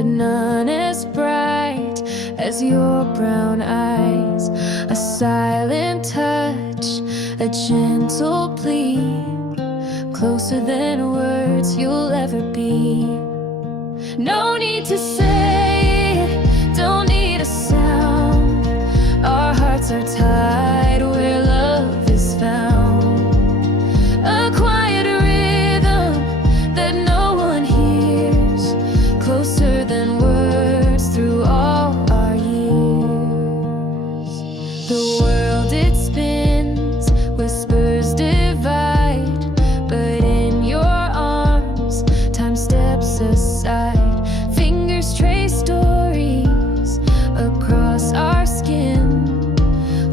but none as bright as your brown eyes. A silent touch, a gentle plea, closer than words you'll ever be. No need to say it, don't need a sound. Our hearts are tied where love is found. A quiet rhythm that no one hears, closer than words through all our years. The world it spins, whispers divide, but in your arms, time steps aside. Fingers trace stories across our skin,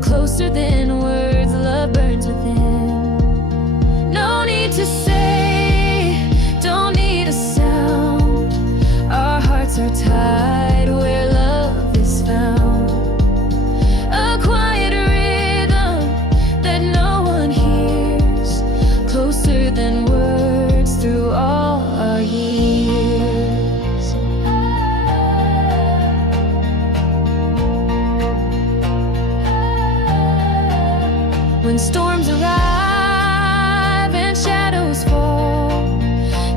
closer than words, love burns within. No need to say, don't need a sound. Our hearts are tied where love is found. A quiet rhythm that no one hears, closer than words through all our years. When storms arrive and shadows fall,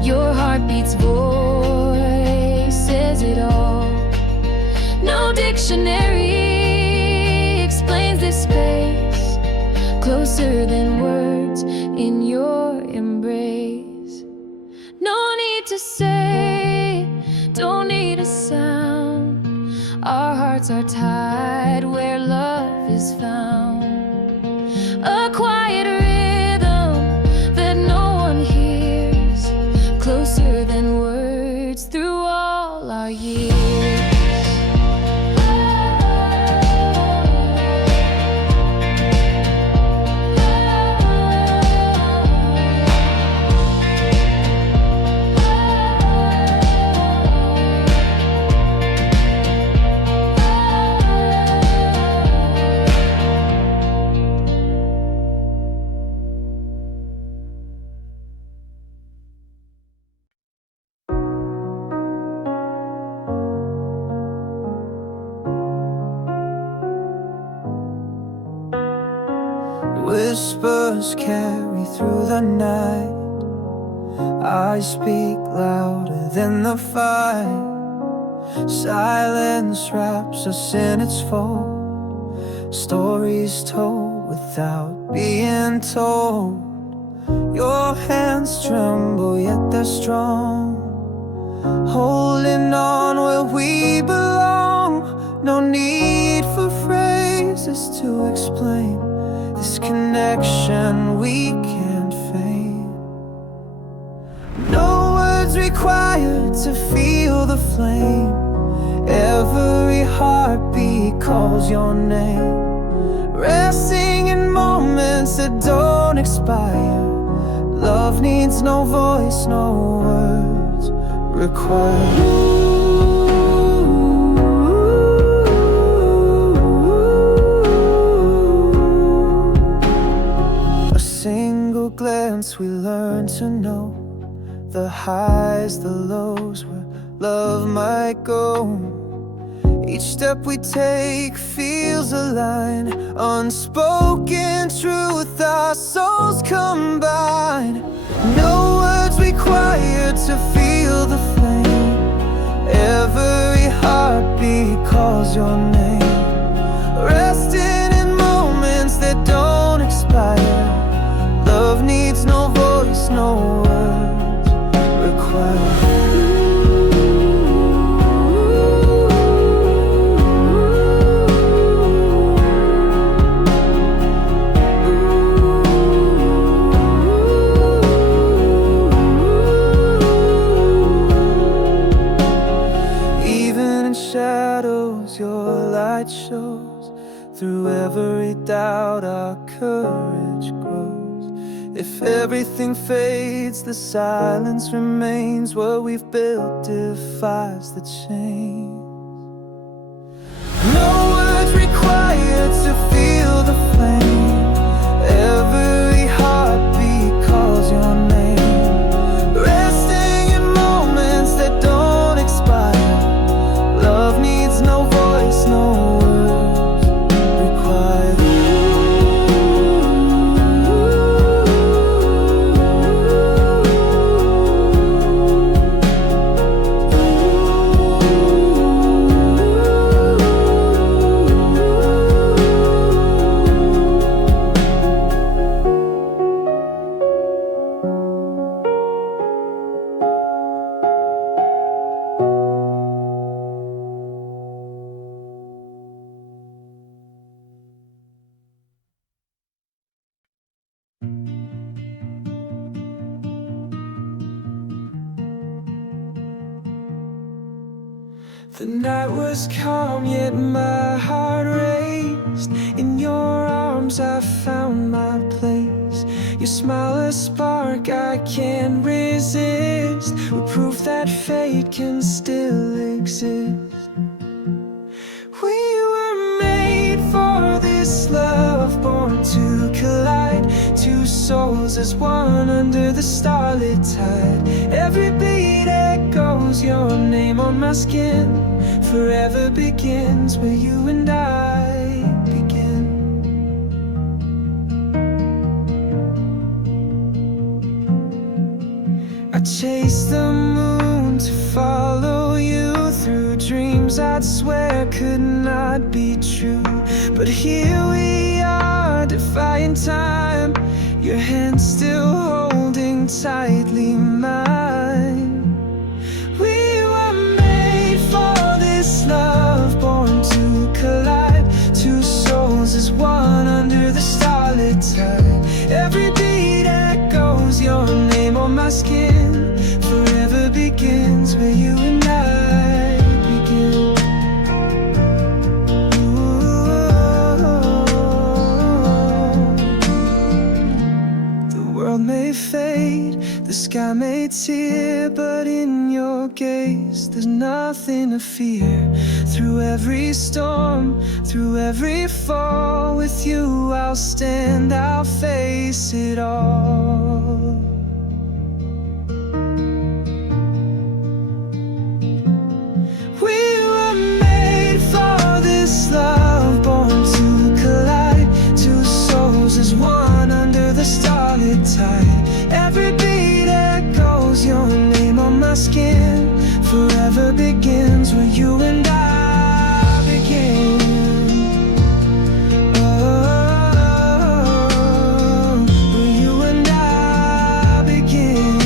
your heartbeat's voice says it all. No dictionary explains this space, closer than words in your embrace. No need to say, don't need a sound. Our hearts are tied where love is found. A quiet rhythm that no one hears, closer than words through all our years. Whispers carry through the night. I speak louder than the fight. Silence wraps us in its fold. Stories told without being told. Your hands tremble yet they're strong, holding on where we belong. No need for phrases to explain this connection we can't feign. No words required to feel the flame. Every heartbeat calls your name, resting in moments that don't expire. Love needs no voice, no words required. Glance we learn to know the highs, the lows, where love might go. Each step we take feels aligned, unspoken truth, our souls combine. No words required to feel the flame. Every heartbeat calls your name, resting in moments that don't expire. Love needs no voice, no words required. Even in shadows, your light shows. Through every doubt, our courage grows. If everything fades, the silence remains. What we've built defies the change. No words required to feel the flame. Every heartbeat calls your name, resting in moments that don't expire. The night was calm, yet my heart raced. In your arms I found my place. Your smile a spark I can't resist. We're proof that fate can still exist. We were made for this love, born to collide. Two souls as one under the starlit tide. Every beat echoes your name on my skin. Forever begins where you and I begin. I chased the moon to follow you through dreams I'd swear could not be true. But here we are, defying time, your hand still holding tightly mine. We were made for this love, born to collide. Two souls as one under the starlit tide. Every beat echoes your name on my skin. Forever begins where you and I begin. The world may fade, the sky may tear, but in your gaze there's nothing to fear. Through every storm, through every fall, with you I'll stand, I'll face it all. We were made for this love, born to collide. Two souls as one under the starlit tide. Every beat echoes your name on my skin. Forever begins where you and I begin. Oh, where you and I begin.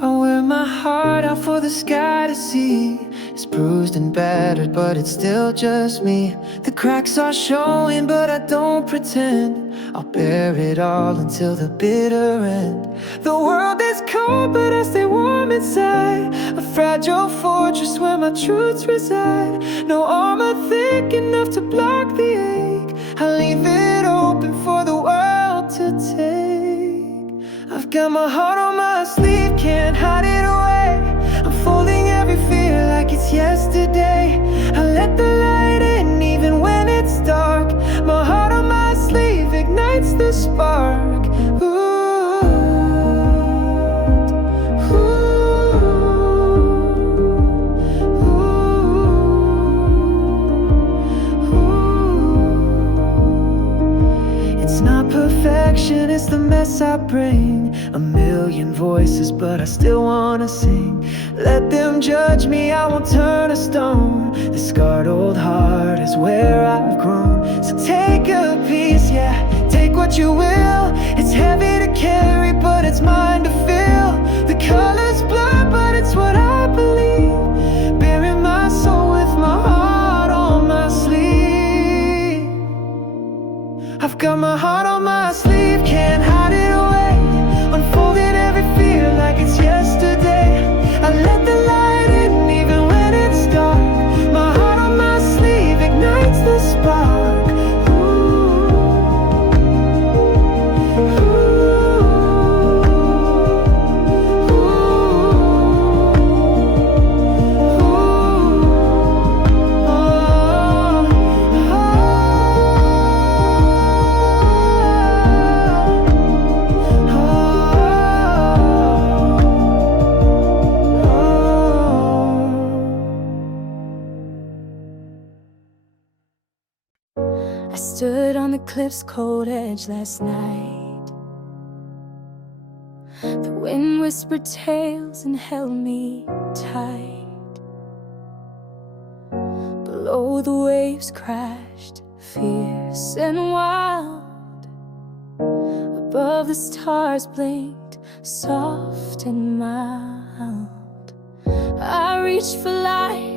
I wear my heart out for the sky to see. It's bruised and battered, but it's still just me. The cracks are showing, but I don't pretend. I'll bear it all until the bitter end. The world is cold, but I stay warm inside. A fragile fortress where my truths reside. No armor thick enough to block the ache. I leave it open for the world to take. I've got my heart on my sleeve, can't hide it away. I'm folding every fear like it's yesterday. I let the light in even when it's dark. My heart on my sleeve ignites the spark. It's not perfection, it's the mess I bring. A million voices, but I still wanna sing. Let them judge me, I won't turn a stone. The scarred old heart is where I've grown. So take a piece, yeah, take what you will. It's heavy to carry, but it's mine to feel. The colors blur, but it's what I believe. Bury my soul with my heart on my sleeve. I've got my heart on my sleeve, can't hide it away. Unfolding every fear like it's yesterday. I let the light in even when it's dark. My heart on my sleeve ignites the spark. I stood on the cliff's cold edge last night. The wind whispered tales and held me tight. Below the waves crashed, fierce and wild. above the stars blinked soft and mild. I reached for light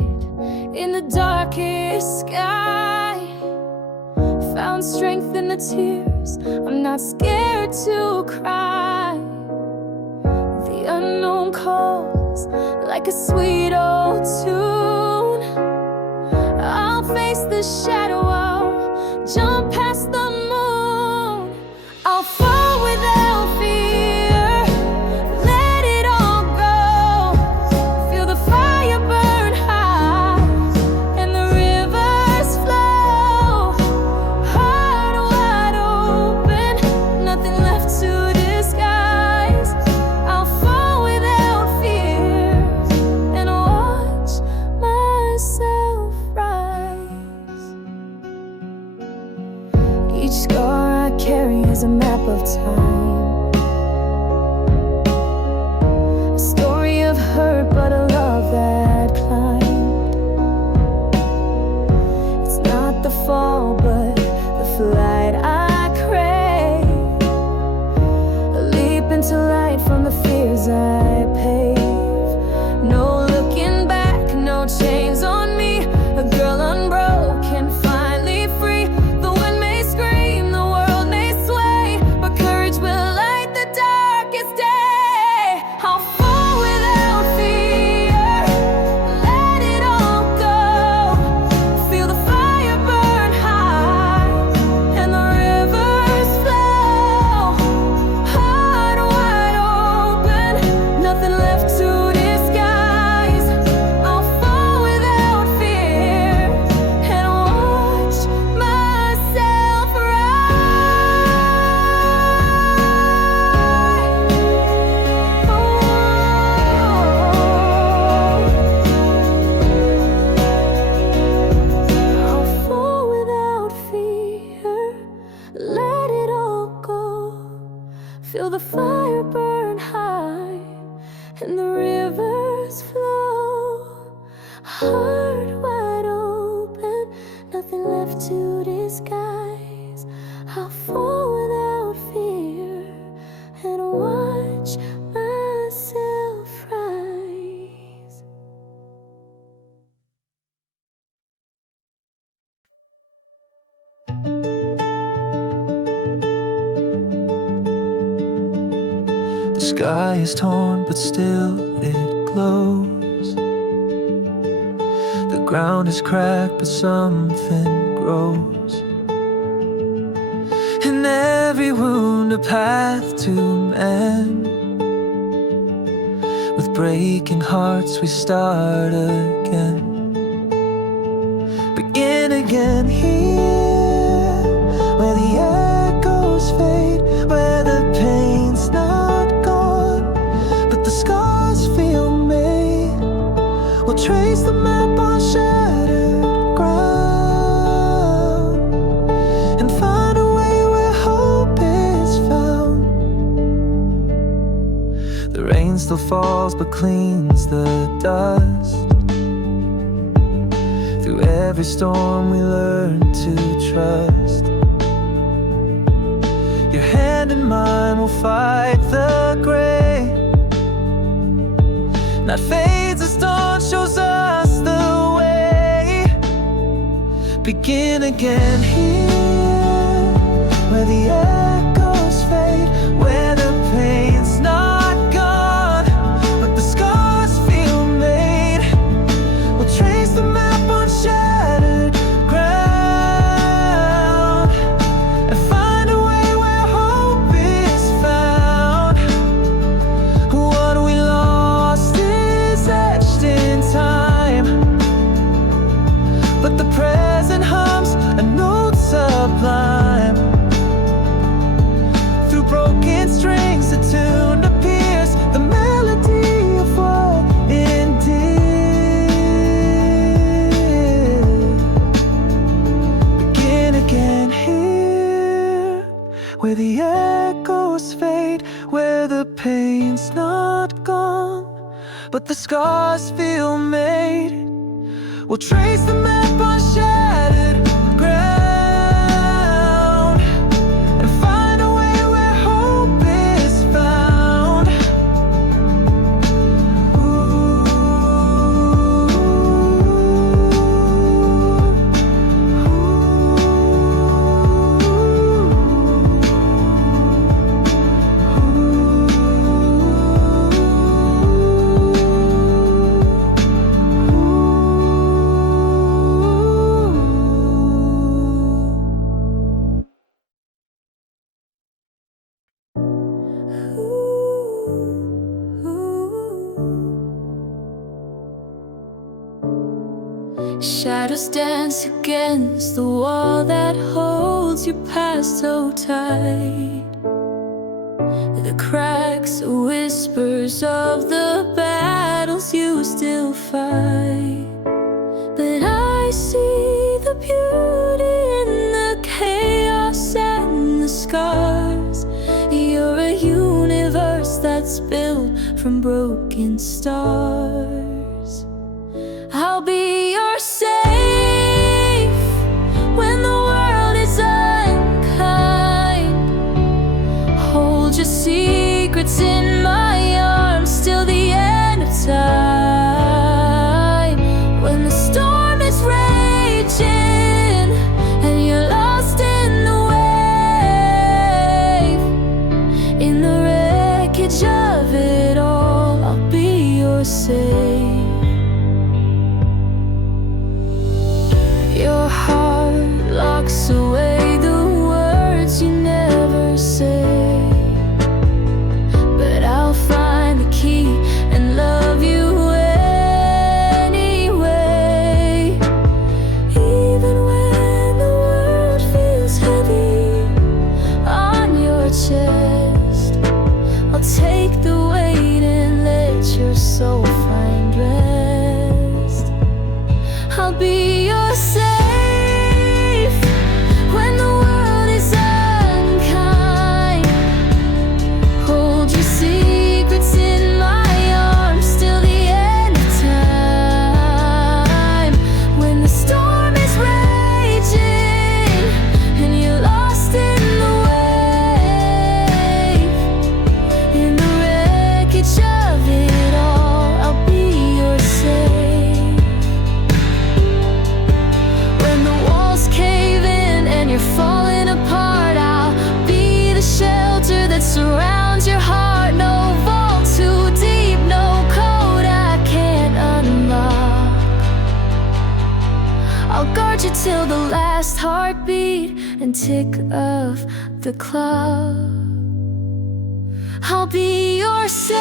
in the darkest sky, found strength in the tears. I'm not scared to cry. The unknown calls like a sweet old tune. I'll face the shadow, I'll jump past the moon. I'll fall without fear, let it all go. Feel the fire burn high and the rivers flow. Heart wide open, nothing left to disguise. I'll fall without fear and watch myself rise. Each scar I carry is a map of time, a story of hurt but a love that climbed. It's not the fall but the flight I crave, a leap into light from the fears I pave. No looking back, no chains on me, a girl unbroken, finally free. The wind may scream, the world may sway, but courage will light the darkest day. I'll fall without fear, let it all go. Feel the fire burn high and the rivers flow. Heart wide open, nothing left to disguise. I'll fall without fear and watch myself rise. I'll fall without fear, let it all go. Feel the fire burn high and the rivers flow. Heart wide open, nothing left to disguise. I'll fall without fear and watch myself rise. The sky is torn, but still it glows. The ground is cracked, but something grows. In every wound, a path to mend. With breaking hearts, we start again. Begin again here, where the echoes fade, where the pain's not gone, but the scars feel made. We'll trace the map on shattered ground and find a way where hope is found. The rain still falls but cleans the dust. Through every storm we learn to trust. Your hand in mine will fight the gray. Night fades as dawn shows us the way. Begin again here, where the echoes fade, where the pain's not gone, but the scars feel made. We'll trace the map on shattered ground and find a way where hope is found. What we lost is etched in time, but the present hums a note sublime. Through broken strings, a tune appears, the melody of what ended. Begin again here, where the echoes fade, where the pain's not gone, but the scars feel made. We'll trace the map on shattered ground and find a way where hope Shadows dance against the wall that holds your past so tight. The cracks are whispers of the battles you still fight. But I see the beauty in the chaos and the scars. You're a universe that's built from broken stars. I'll be your safe when the world is unkind. Hold your secrets in my arms till the end of time. When the storm is raging and you're lost in the wave, in the wreckage of it all, I'll be your safe. Your heart locks away the words you never say, but I'll find the key and love you anyway. Even when the world feels heavy on your chest, I'll take the weight and let your soul find rest. I'll be your safe when the world is unkind. Hold your secrets in my arms till the end of time. When the storm is raging and you're lost in the wave, in the wreckage of it all, I'll be your safe. When the walls cave in and you're falling apart, I'll be the shelter that surrounds your heart. No vault too deep, no code I can't unlock. I'll guard you till the last heartbeat and tick of the clock. I'll be your safe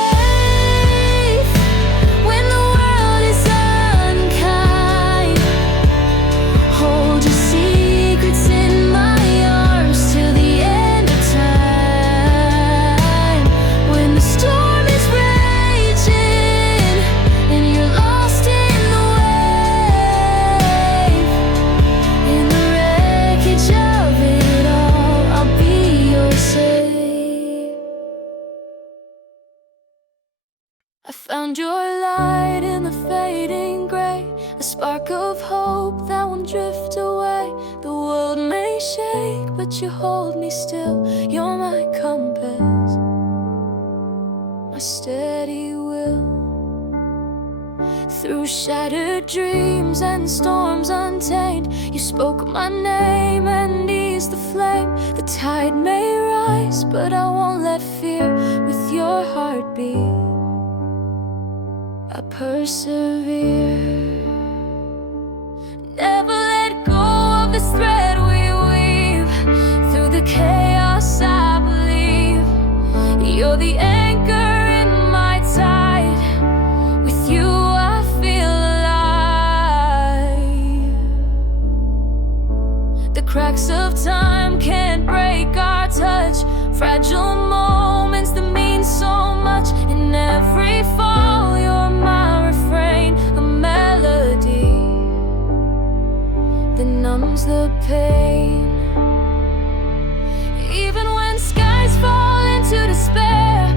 when the world is unkind. Hold your secrets in my arms till the end of time. When the storm is raging and you're lost in the wave, in the wreckage of it all, I'll be your safe. I found your light in the fading gray, a spark of hope that won't drift away. The world may shake, but you hold me still. You're my compass, my steady will. Through shattered dreams and storms untamed, you spoke my name and eased the flame. The tide may rise, but I won't let fear with your heartbeat. I persevere. Never let go of this thread we weave. Through the chaos I believe you're the anchor in my tide. With you I feel alive. The cracks of time can't break our touch. Fragile moments that mean so much. In every fall you're my refrain, a melody that numbs the pain. Even when skies fall into despair,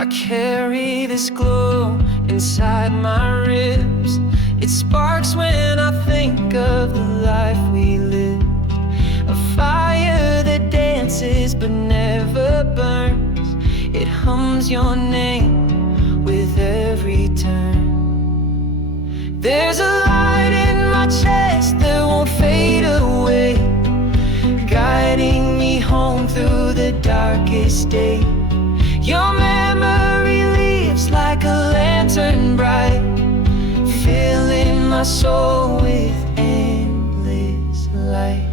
I carry this glow inside my ribs. It sparks when I think of the life we lived. A fire that dances but never burns. It hums your name with every turn. There's a light in my chest that won't fade away, guiding me home through the darkest day. Your memory leaves like a lantern bright, filling my soul with endless light.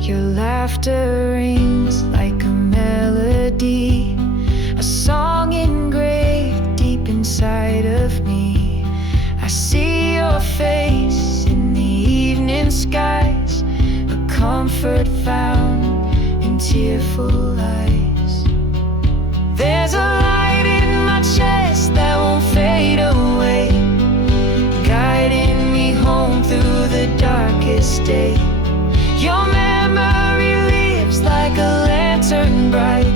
Your laughter rings like a melody, a song engraved deep inside of me. I see your face in the evening skies, a comfort found in tearful eyes. There's a light in my chest that won't fade away, guiding me home through the darkest day. Your memory lives like a lantern bright,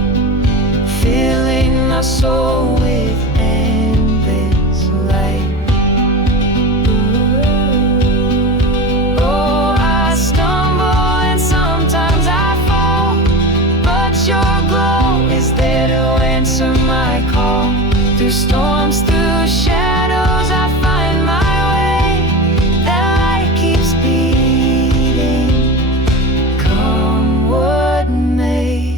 filling my soul with endless light. Oh, I stumble and sometimes I fall, but your glow is there to answer my call. Through storms, through shadows, I find my way. That light keeps beating, come what may.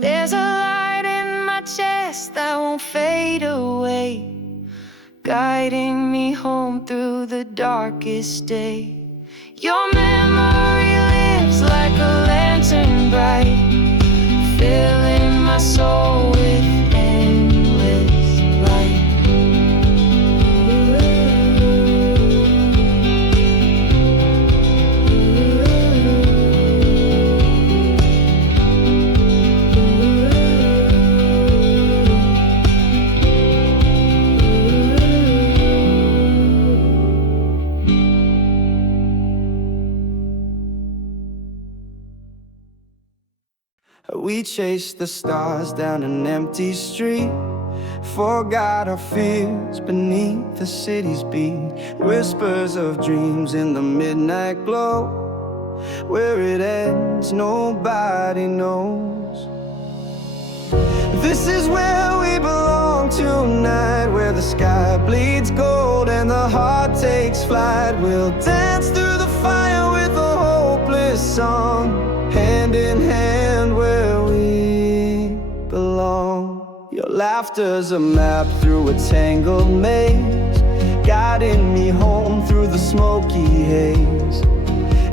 There's a light in my chest that won't fade away, guiding me home through the darkest day. Your memory lives like a lantern bright, filling my soul with endless light. We chased the stars down an empty street, forgot our fears beneath the city's beat. Whispers of dreams in the midnight glow, where it ends nobody knows. This is where we belong tonight, where the sky bleeds gold and the heart takes flight. We'll dance through the fire with a hopeless song, hand in hand where we belong. Your laughter's a map through a tangled maze, guiding me home through the smoky haze.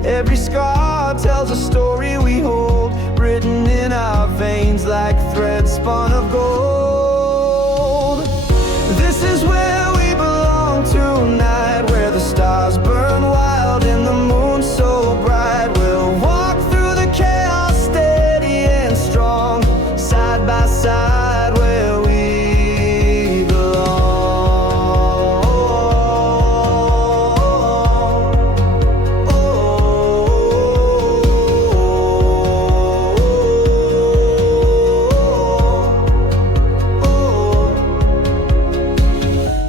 Every scar tells a story we hold, written in our veins like threads spun of gold. This is where we belong tonight, where the stars burn wild and the moon so bright. We'll walk through the chaos steady and strong, side by side where we belong.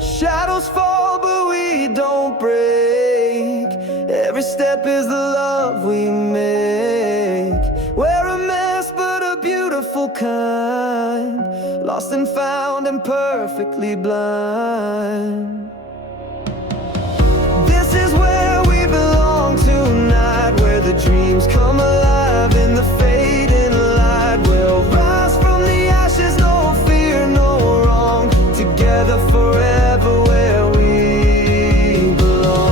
Shadows fall but we don't break, every step is the love we make. We're a mess but a beautiful kind, lost and found and perfectly blind. This is where we belong tonight, where the dreams come alive in the fading light. We'll rise from the ashes, no fear, no wrong, together forever where we belong.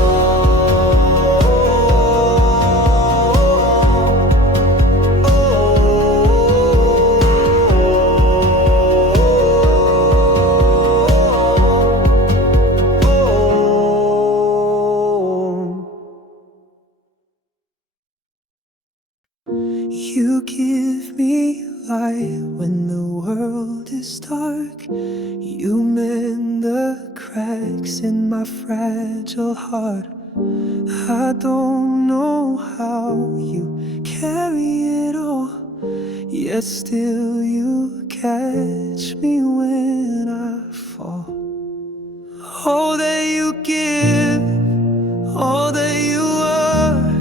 You give me light when the world is dark, you mend the cracks cracks in my fragile heart. I don't know how you carry it all, yet still you catch me when I fall. All that you give, all that you are,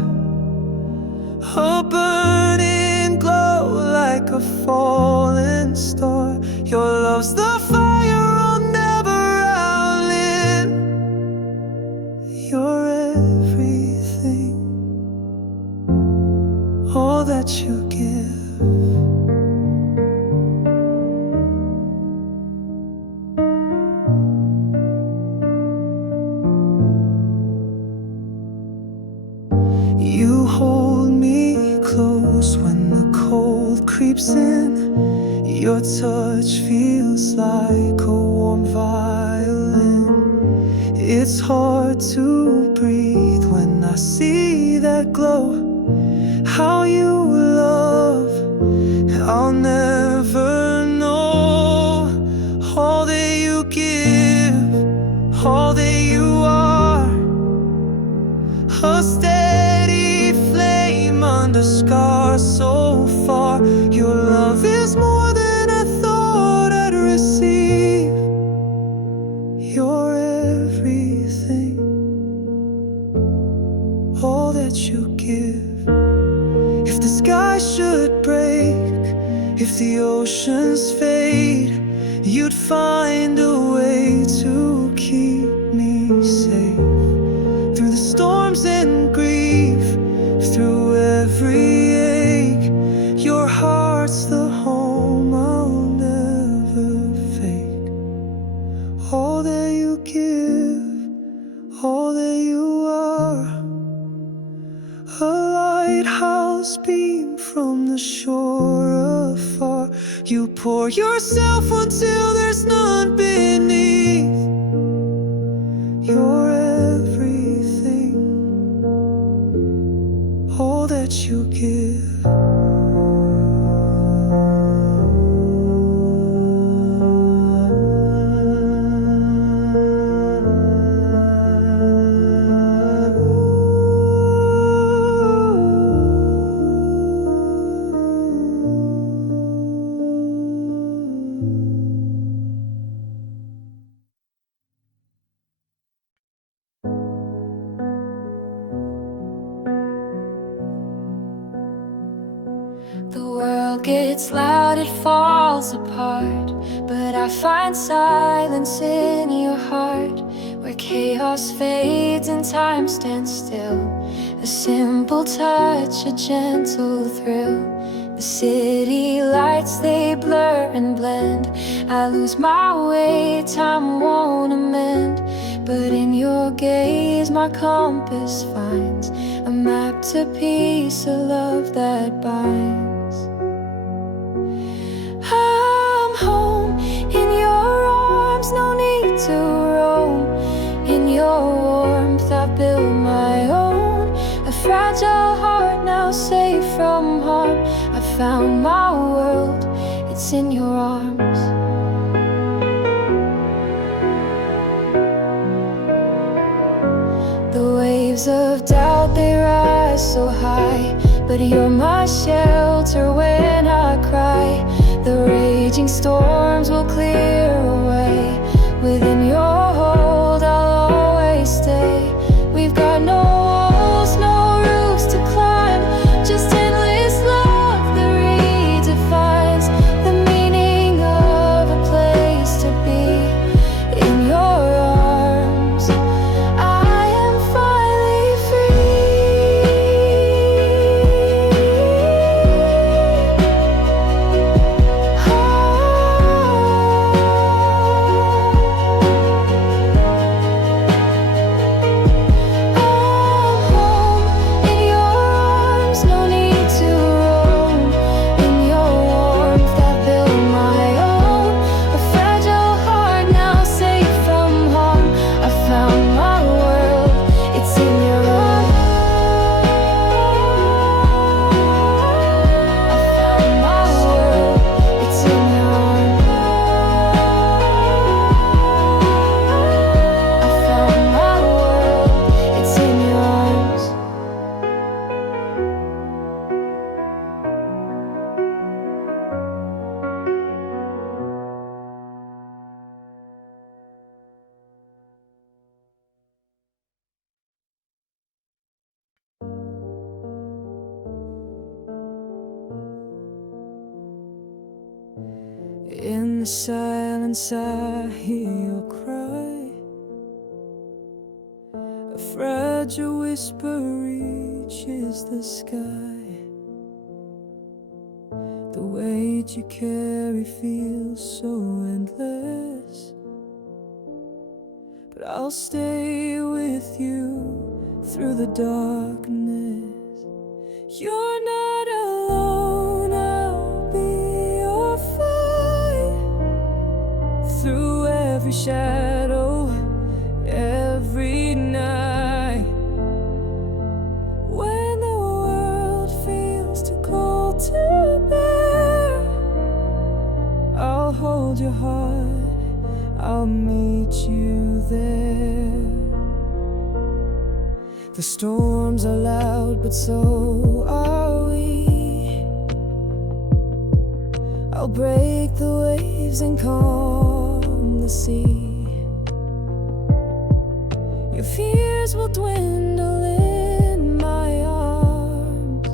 a burning glow like a falling star. Your love's the fire I'll never outlive. You're everything, all that you give. You hold me close when the cold creeps in. Your touch feels like a warm violin. It's hard to breathe when I see that glow. How you love, I'll never know. All that you give, all that you are, a steady flame under scars so far. Your love is more than I thought I'd receive. You're everything, all that you give. If the sky should break, if the oceans fade, you'd find a way to keep me safe. Through the storms and grief, through every ache, your heart's the home I'll never fake. All that you give, all that you are, a lighthouse beam from the shore afar. You pour yourself until there's none beneath. You're everything, all that you give. The world gets loud, it falls apart, but I find silence in your heart, where chaos fades and time stands still. A simple touch, a gentle thrill. The city lights, they blur and blend. I lose my way, time won't amend, but in your gaze my compass finds a map to peace, a love that binds. I'm home in your arms, no need to roam. In your warmth I build my own, a fragile heart now safe from harm. I found my world, it's in your arms. The waves of doubt, they rise so high, but you're my shelter when I cry. The raging storms will clear away. Within your hold I'll always stay. We've got no walls, no roofs to climb, just endless love that redefines the meaning of a place to be. In your arms I am finally free. In the silence I hear your cry, a fragile whisper reaches the sky. The weight you carry feels so endless, but I'll stay with you through the darkness. You're not alone, I'll be your fight through every shadow, every night. When the world feels too cold to bear, I'll hold your heart, I'll meet you there. The storms are loud, but so are we. I'll break the waves and calm the sea. Your fears will dwindle in my arms.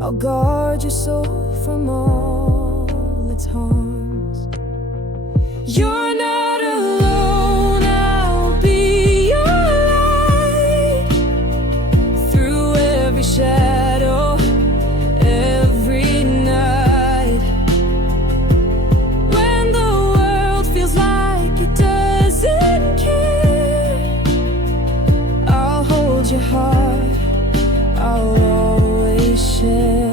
I'll guard your soul from all its harms. You're not alone, I'll be your light through every shadow, every night. When the world feels like it doesn't care, I'll hold your heart, I'll always share.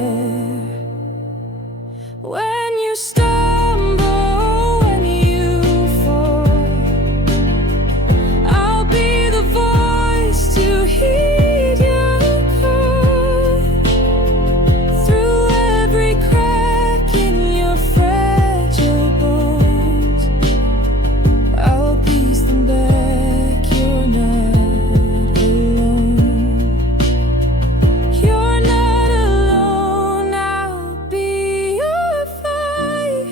When you stumble, when you fall, I'll be the voice to heed your cry. Through every crack in your fragile bones, I'll piece them back. You're not alone. You're not alone, I'll be your fight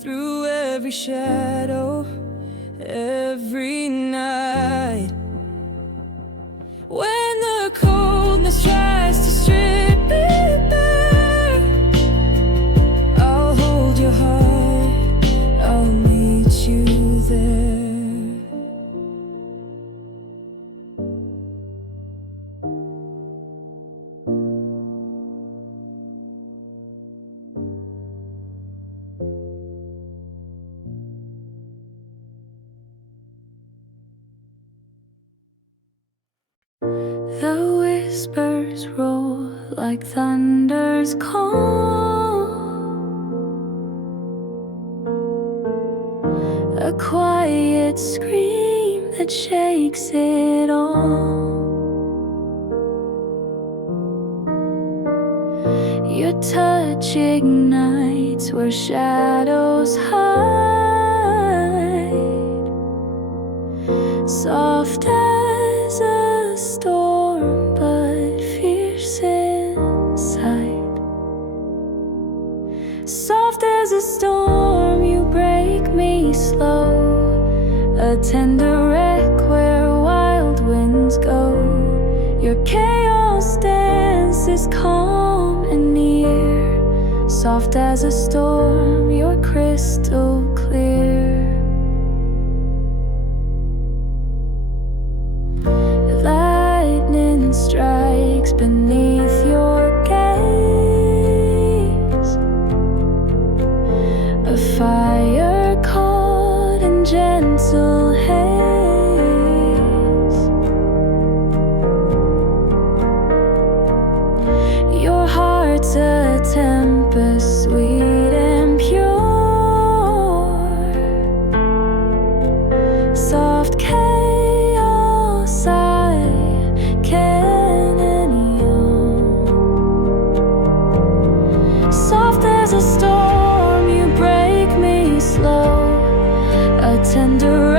through every shadow, every night. When the coldness tries to strip it bare, I'll hold your heart, I'll meet you there. The whispers roar like thunder's call, a quiet scream that shakes it all. Your touch ignites where shadows hide, soft as a storm but fierce inside. Soft as a storm, you break me slow, a tender wreck where wild winds go. Your chaos dances calm and near, soft as a storm, you're crystal clear. Lightning strikes beneath your gaze, a fire caught in gentle haze. Your heart's a tempest, sweet and pure, soft chaos I can endure. Soft as a storm, you break me slow, a tender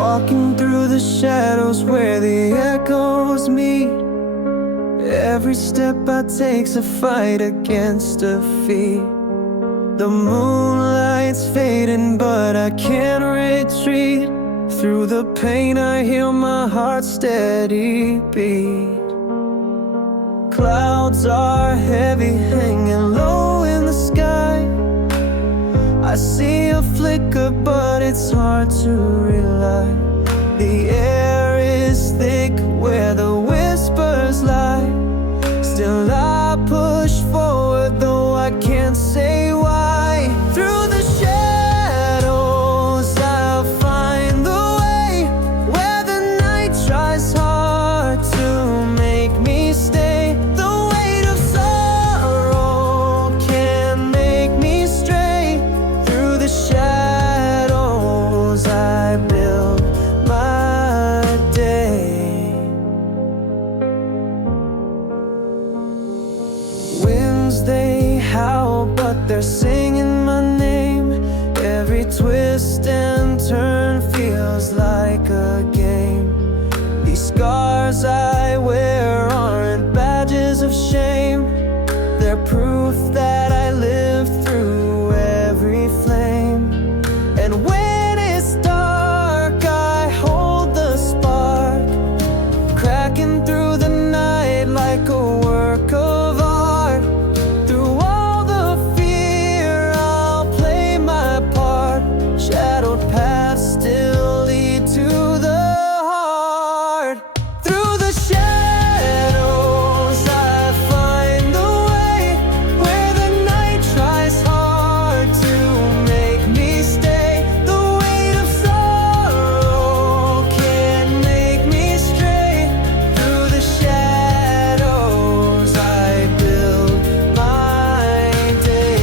walking through the shadows where the echoes meet. Every step I take's a fight against defeat. The moonlight's fading, but I can't retreat. Through the pain I hear my heart's steady beat. Clouds are heavy, hanging low in the sky. I see a flicker, but it's hard to rely. The air is thick where the whispers lie. Still I push forward, though I can't say why. Through the shadows I'll find the way, where the night tries hard to make me stay. The weight of sorrow can't make me stray. Through the shadows I build my day. Winds they howl, but they're singing my name. Every twist and turn feels like a game. These scars I wear aren't badges of shame. They're proof that I lived through every flame. And when it's dark, I hold the spark, cracking through the night like a work of art. Through all the fear, I'll play my part. Shadowed paths still lead to the heart. Through the shadows I find the way, where the night tries hard to make me stay. The weight of sorrow can't make me stray. Through the shadows I build my day.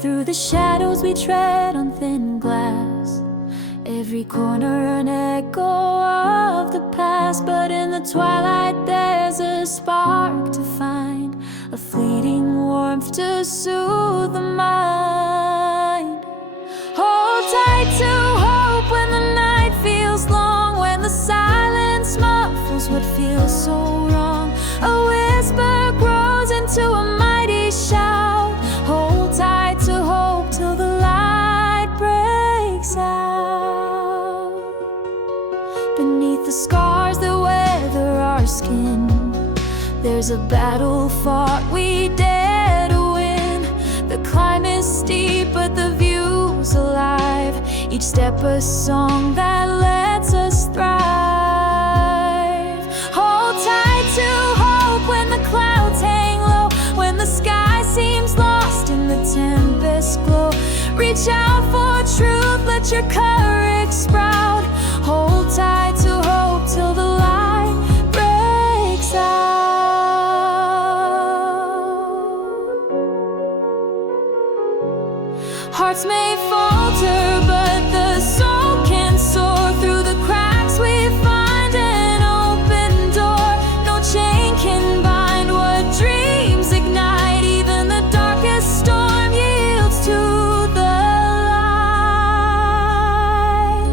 Through the shadows we tread on thin glass, every corner an echo of the past. But in the twilight there's a spark to find, a fleeting warmth to soothe the mind. Hold tight to hope when the night feels long, when the silence muffles what feels so wrong. A whisper grows into a mighty shout. Hold tight to hope till the light breaks out. Beneath the scars that weather our skin, there's a battle fought we dare to win. The climb is steep but the view's alive, each step a song that lets us thrive. Hold tight to hope when the clouds hang low, when the sky seems lost in the tempest glow. Reach out for truth, let your courage sprout. Hold tight to hope till the light breaks out. Hearts may falter, but the soul can soar. Through the cracks we find an open door. No chain can bind what dreams ignite. Even the darkest storm yields to the light.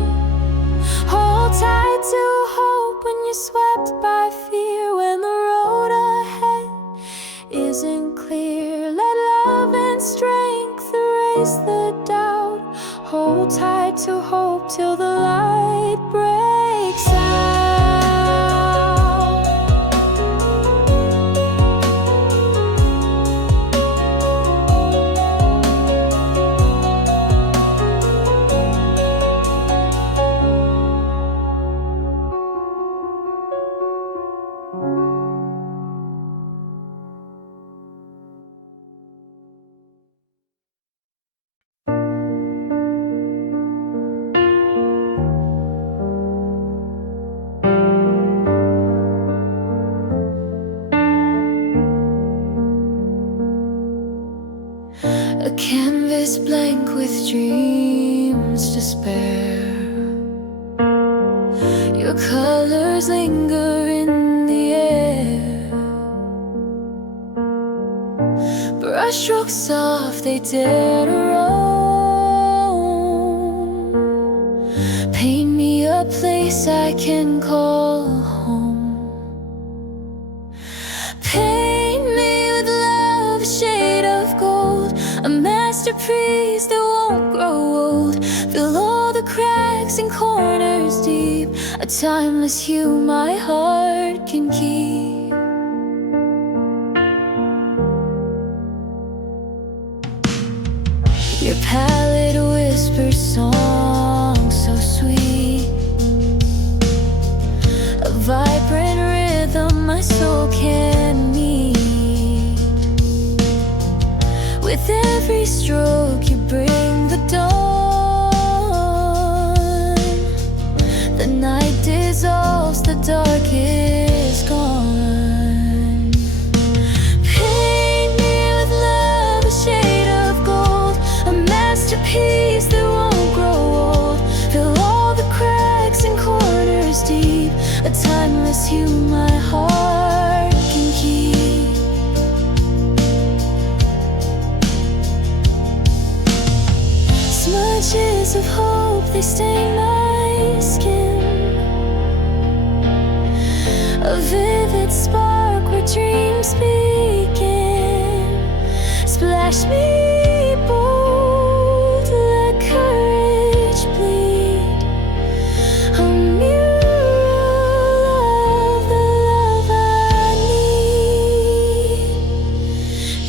Hold tight to hope when you're swept by fear, when the road ahead isn't clear. Let love and strength erase the doubt. Hold tight to hope till the light breaks out. A canvas blank with dreams to spare. Your colors linger in the air. Brushstrokes soft, they dare to roam. Paint me a place I can call home. Paint me with love, a shade of gold, a masterpiece that won't grow old. Fill all the cracks and corners deep, a timeless hue my heart can keep. Your palette whispers songs so sweet, a vibrant rhythm my soul can meet. With every stroke you bring the dawn. The night dissolves, the dark is gone. Paint me with love, a shade of gold, a masterpiece that won't grow old. Fill all the cracks and corners deep, a timeless hue my heart can keep. Smudges of hope, they stain my skin, a vivid spark where dreams begin. Splash me bold, let courage bleed, a mural of the love I need.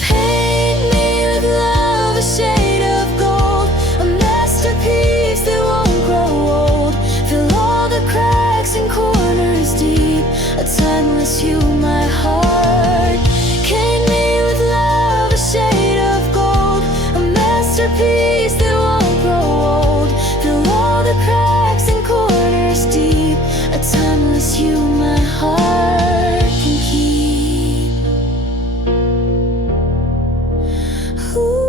Paint me with love, a shade of gold, a masterpiece that won't grow old. Fill all the cracks and corners deep, a timeless hue my heart. Paint me with love, a shade of gold, a masterpiece that won't grow old. Fill all the cracks and corners deep, a timeless hue my heart can keep. Ooh.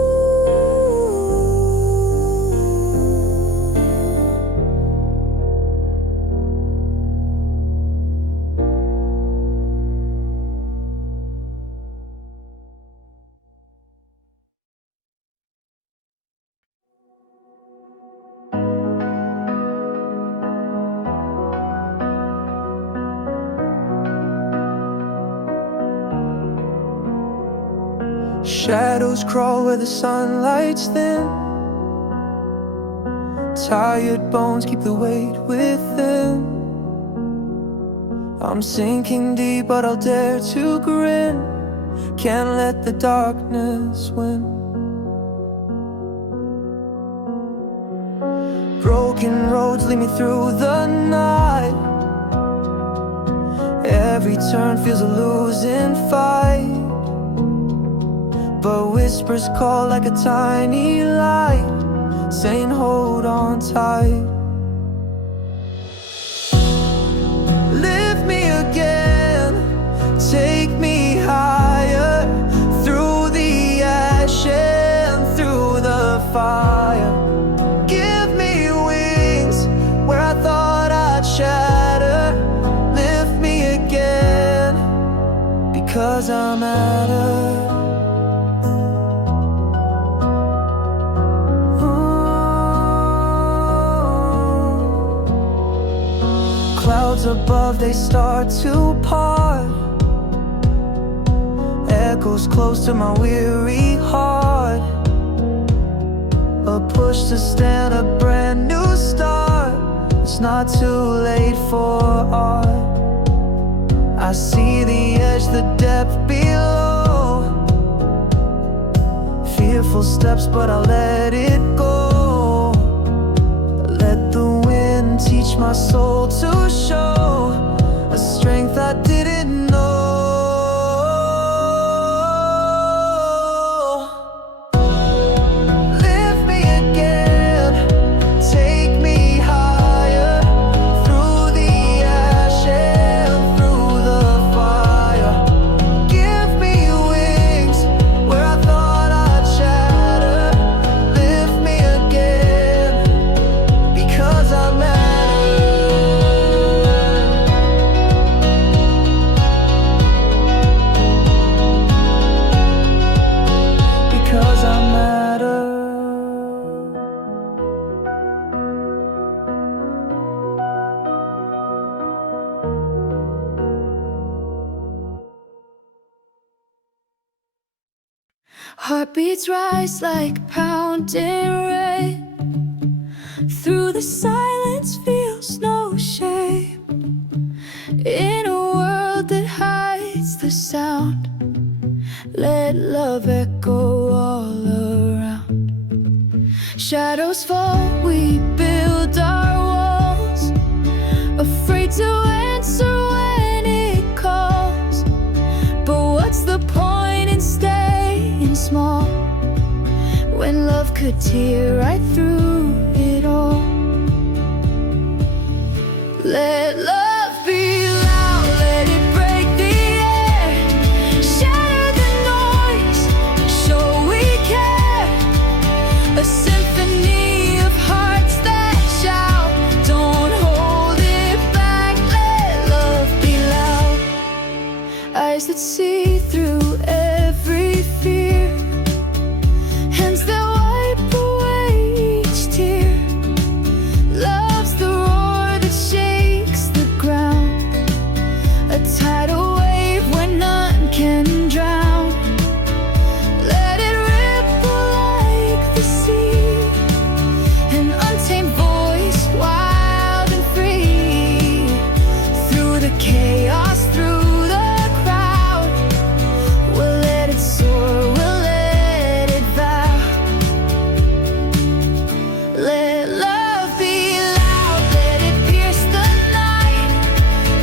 Shadows crawl where the sunlight's thin. Tired bones keep the weight within. I'm sinking deep, but I'll dare to grin. Can't let the darkness win. Broken roads lead me through the night. Every turn feels a losing fight, but whispers call like a tiny light, saying hold on tight. Lift me again, take me higher, through the ash and through the fire. Give me wings where I thought I'd shatter. Lift me again, because I matter. Clouds above, they start to part. Echoes close to my weary heart. A push to stand, a brand new start. It's not too late for art. I see the edge, the depth below. Fearful steps, but I'll let it go. Let the wind teach my soul to show a strength I didn't know. Lift me again, take me higher, through the ash and through the fire. Give me wings where I thought I'd shatter. Heartbeats rise like pounding rain. Through the silence feels no shame. In a world that hides the sound, let love echo all around. Shadows fall, we build our walls, afraid to answer when it calls. But what's the point in staying small when love could tear right through it all? Let love be loud, let it break the air, shatter the noise, show we care. A symphony of hearts that shout, don't hold it back, let love be loud. Eyes that see through every fear, hands that wipe away each tear. Love's the roar that shakes the ground, a tidal wave where none can drown. Let it ripple like the sea, an untamed voice, wild and free. Through the chaos, through the crowd, we'll let it soar, we'll let it vow. Let love be loud, let it pierce the night,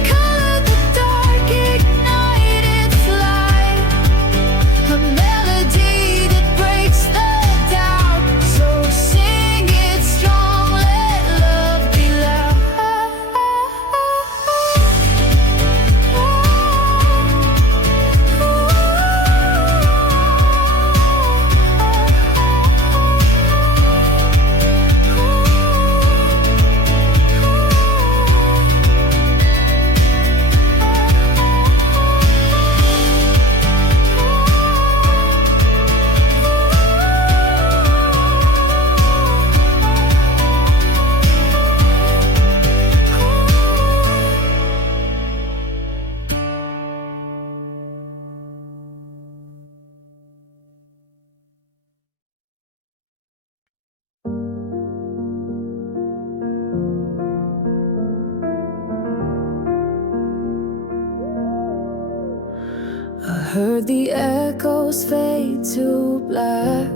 color the dark, ignite its light. A melody that breaks the doubt, so sing it strong, let love be loud. I heard the echoes fade to black.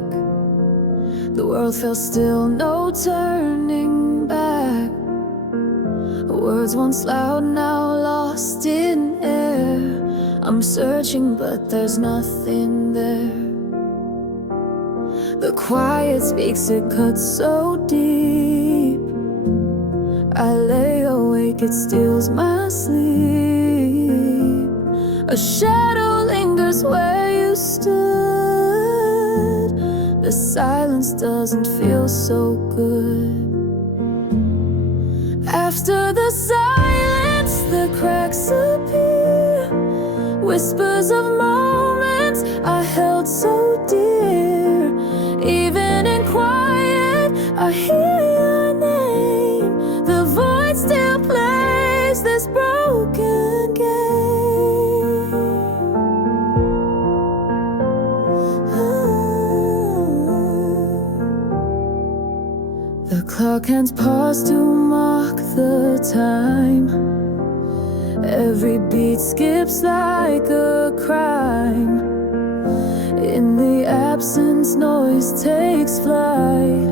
The world felt still, no turning back. Words once loud, now lost in air. I'm searching, but there's nothing there. The quiet speaks, it cuts so deep. I lay awake, it steals my sleep. A shadow lingers where you stood. The silence doesn't feel so good. After the silence, the cracks appear. Whispers of moments I held so dear. Even in quiet, I hear your name. The void still plays this broken game. The clock hands pause to mark the time. Every beat skips like a crime. In the absence, noise takes flight.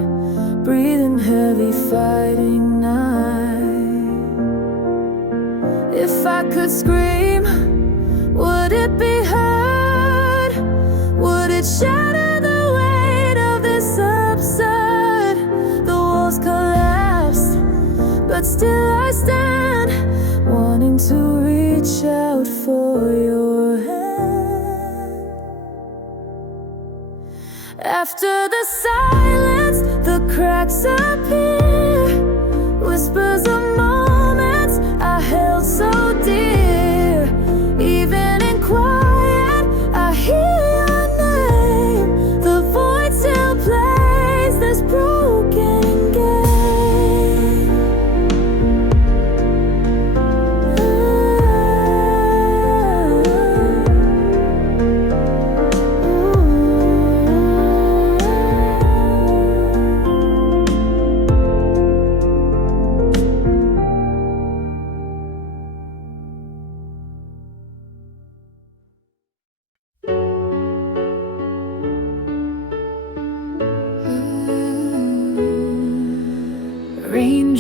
Breathing heavy, fighting night. If I could scream, would it be heard? Would it shatter the weight of this absurd? The walls collapsed, but still I stand, wanting to reach out for your hand. After the silence, the cracks appear. Whispers of moments I held so dear. Even in quiet, I hear your name. The void still plays this broken game.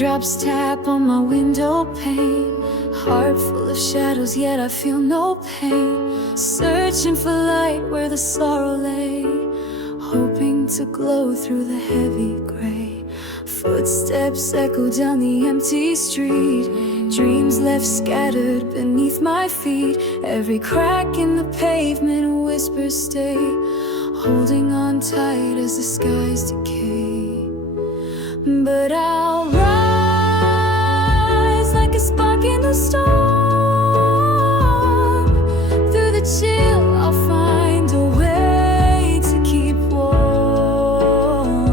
Raindrops tap on my window pane. Heart full of shadows, yet I feel no pain. Searching for light where the sorrow lay, hoping to glow through the heavy gray. Footsteps echo down the empty street. Dreams left scattered beneath my feet. Every crack in the pavement whispers stay, holding on tight as the skies decay. But I'll rise like a spark in the storm. Through the chill I'll find a way to keep warm.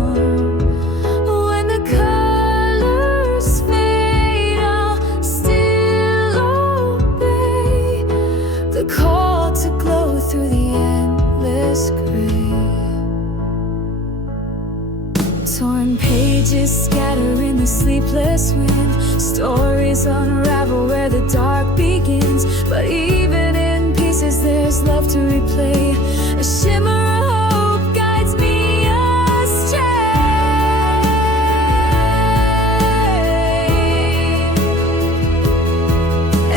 When the colors fade, I'll still obey the call to glow through the endless gray. Torn pages scatter in the sleepless wind. Stories unravel where the dark begins. But even in pieces there's love to replay. A shimmer of hope guides me astray.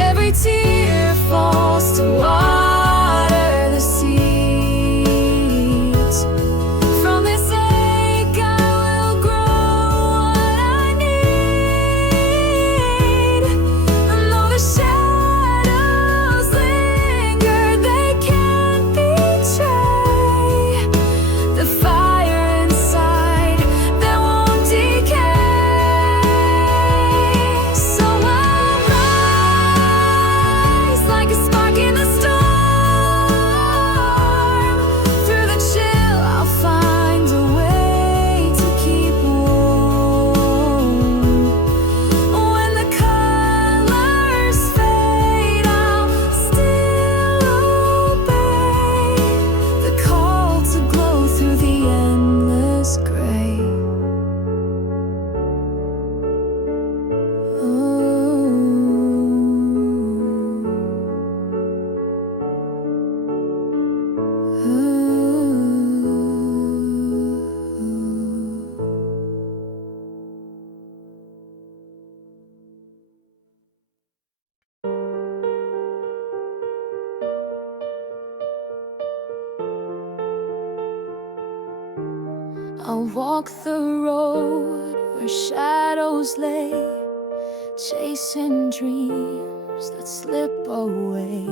Every tear falls to water the seeds. From this ache I will grow what I need. And though the shadows linger, they can't betray the fire inside that won't decay. So I'll rise like a spark in the storm. Through the chill I'll find a way to keep warm. When the colors fade, I'll still obey the call to glow through the endless gray. I'll walk the road where shadows lay, chasing dreams that slip away.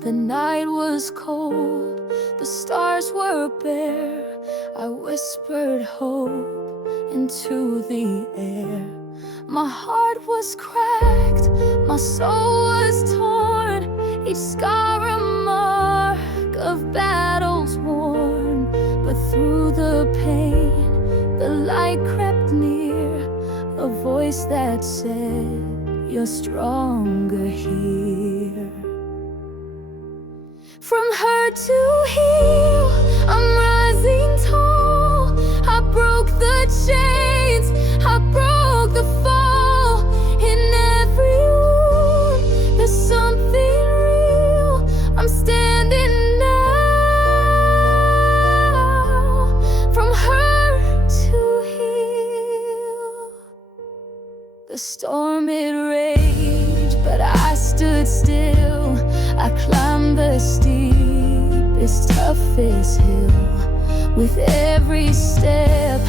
The night was cold, the stars were bare. I whispered hope into the air. My heart was cracked, my soul was torn, each scar a mark of battles worn. But through the pain, the light crept near, a voice that said, "You're stronger here." From hurt to heal, I'm rising tall. I broke the chains, I broke the fall. In every wound, there's something real. I'm standing now. From hurt to heal. The storm it raged, but I stood still. I climbed the steepest, toughest hill. With every step,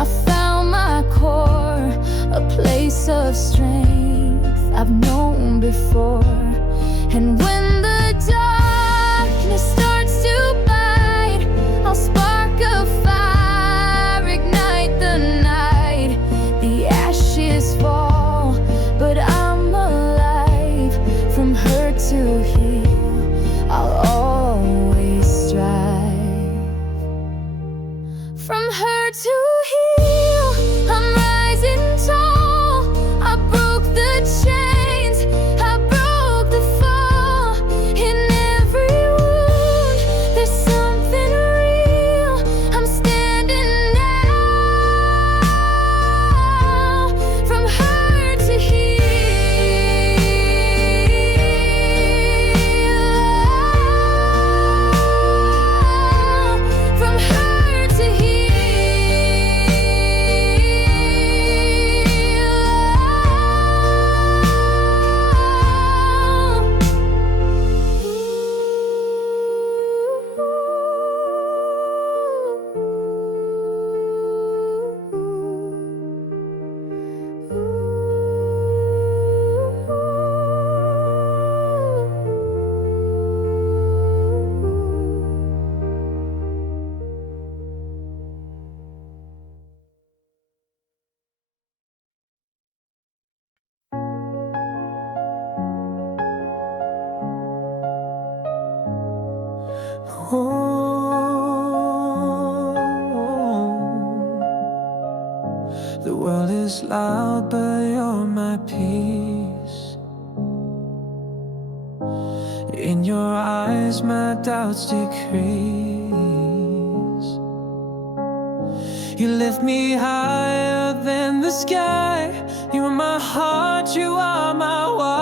I found my core, a place of strength I've known before. And when the darkness starts to bite, I'll spark a fire, ignite the night. The ashes fall, but I'm alive. From hurt to heal, I'll always strive. From hurt to heal, I'm rising tall. I broke the chains, I broke the fall. In every wound, there's something real. I'm standing now. From hurt to heal. From hurt to heal. The world is loud, but you're my peace. In your eyes, my doubts decrease. You lift me higher than the sky. You are my heart, you are my why.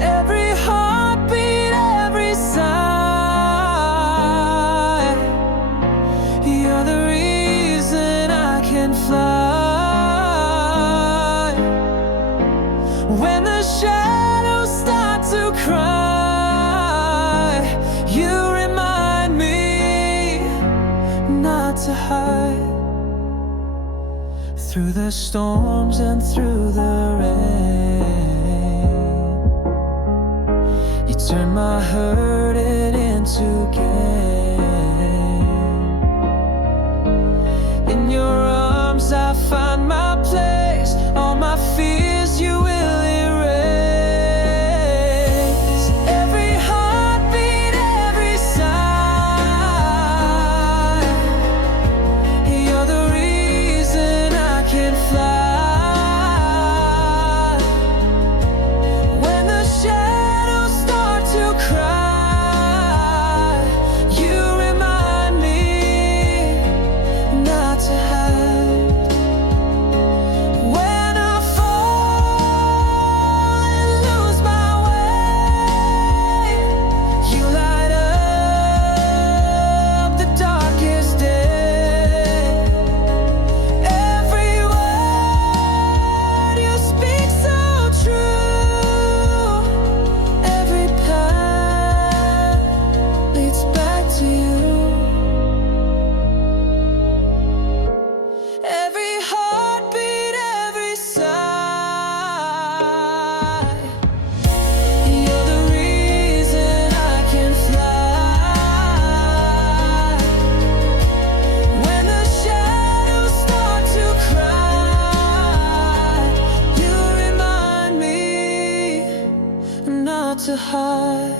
Every heartbeat, every sigh. You're the reason I can fly. When the shadows start to cry, you remind me not to hide. Through the storms and through the rain, you turn my hurting into gain. In your arms I find my place. All my fears you will erase. Every heartbeat, every sigh. You're the reason I can fly. When the shadows start to cry, you remind me not to hide. When I fall and lose my way, you light up the darkest day. Every word you speak so true. Every path leads back to you. Every heartbeat, every sigh. You're the reason I can fly. When the shadows start to cry, you remind me not to hide.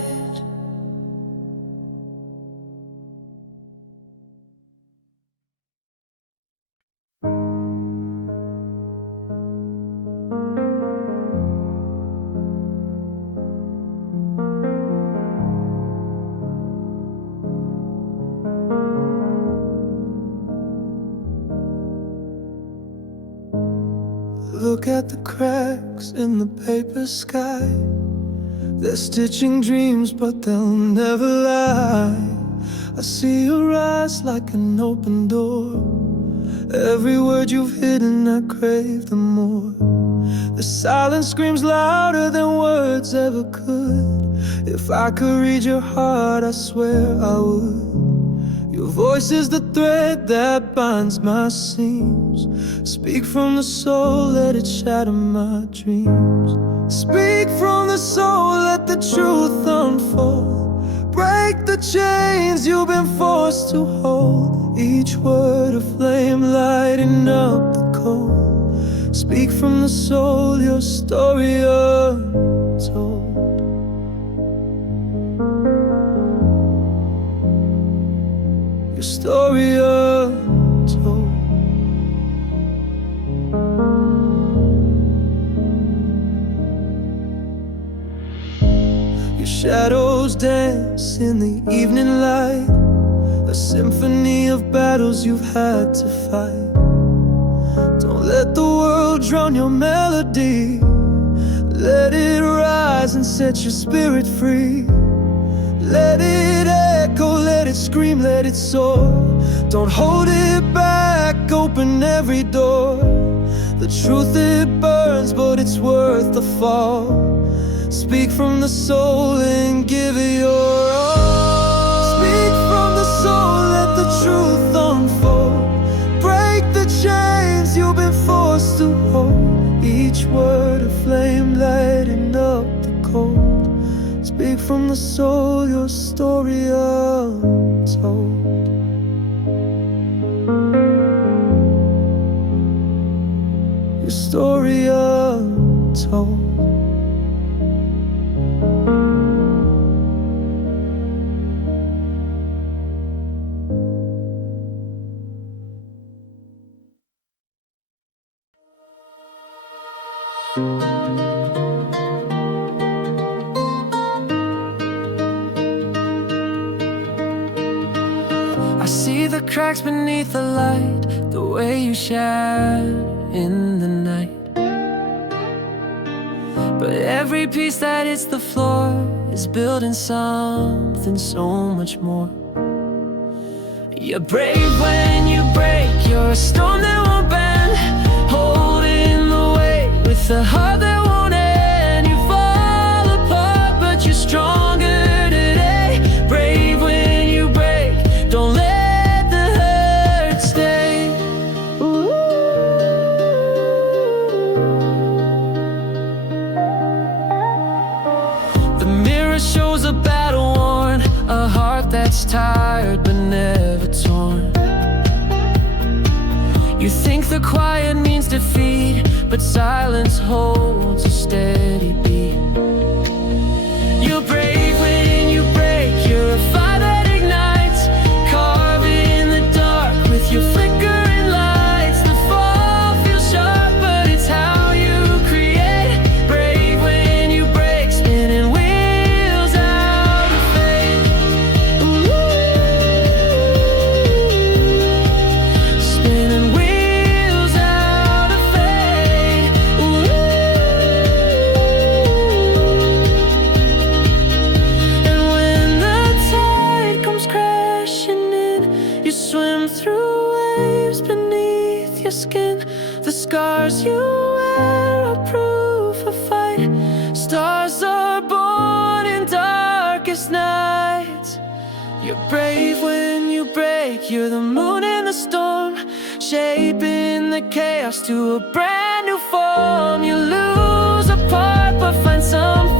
Look at the cracks in the paper sky. They're stitching dreams, but they'll never lie. I see your eyes like an open door. Every word you've hidden, I crave them more. The silence screams louder than words ever could. If I could read your heart, I swear I would. Your voice is the thread that binds my seams. Speak from the soul, let it shatter my dreams. Speak from the soul, let the truth unfold. Break the chains you've been forced to hold. Each word a flame lighting up the cold. Speak from the soul, your story untold. Your story untold. Your shadows dance in the evening light, a symphony of battles you've had to fight. Don't let the world drown your melody. Let it rise and set your spirit free. Let it echo, let it scream, let it soar. Don't hold it back, open every door. The truth it burns, but it's worth the fall. Speak from the soul and give it your all. Speak from the soul, let the truth unfold. Break the chains you've been forced to hold. Each word a flame lighting up the cold. Speak from the soul, your story untold. Your story untold. I see the cracks beneath the light, the way you shine in the night. But every piece that hits the floor is building something so much more. You're brave when you break, you're a storm that won't bend, holding the weight with a heart that won't end. You fall apart, but you're stronger today. Brave when you break, don't let the hurt stay. The mirror shows a battle worn, a heart that's tired but never torn. You think the quiet means defeat, but silence holds a steady beat. You're brave when you break, you're a fire that ignites, carve in the dark with your flickering lights. The fall feels sharp, but it's how you create. Brave when you break, spinning wheels out of fate. Spinning wheels out of fate. And when the tide comes crashing in, you swim through waves beneath your skin. The scars you wear are proof of fight. Stars are born in darkest nights. You're brave when you break, you're the moon in the storm, shaping the chaos to a brand new form. You lose a part but find something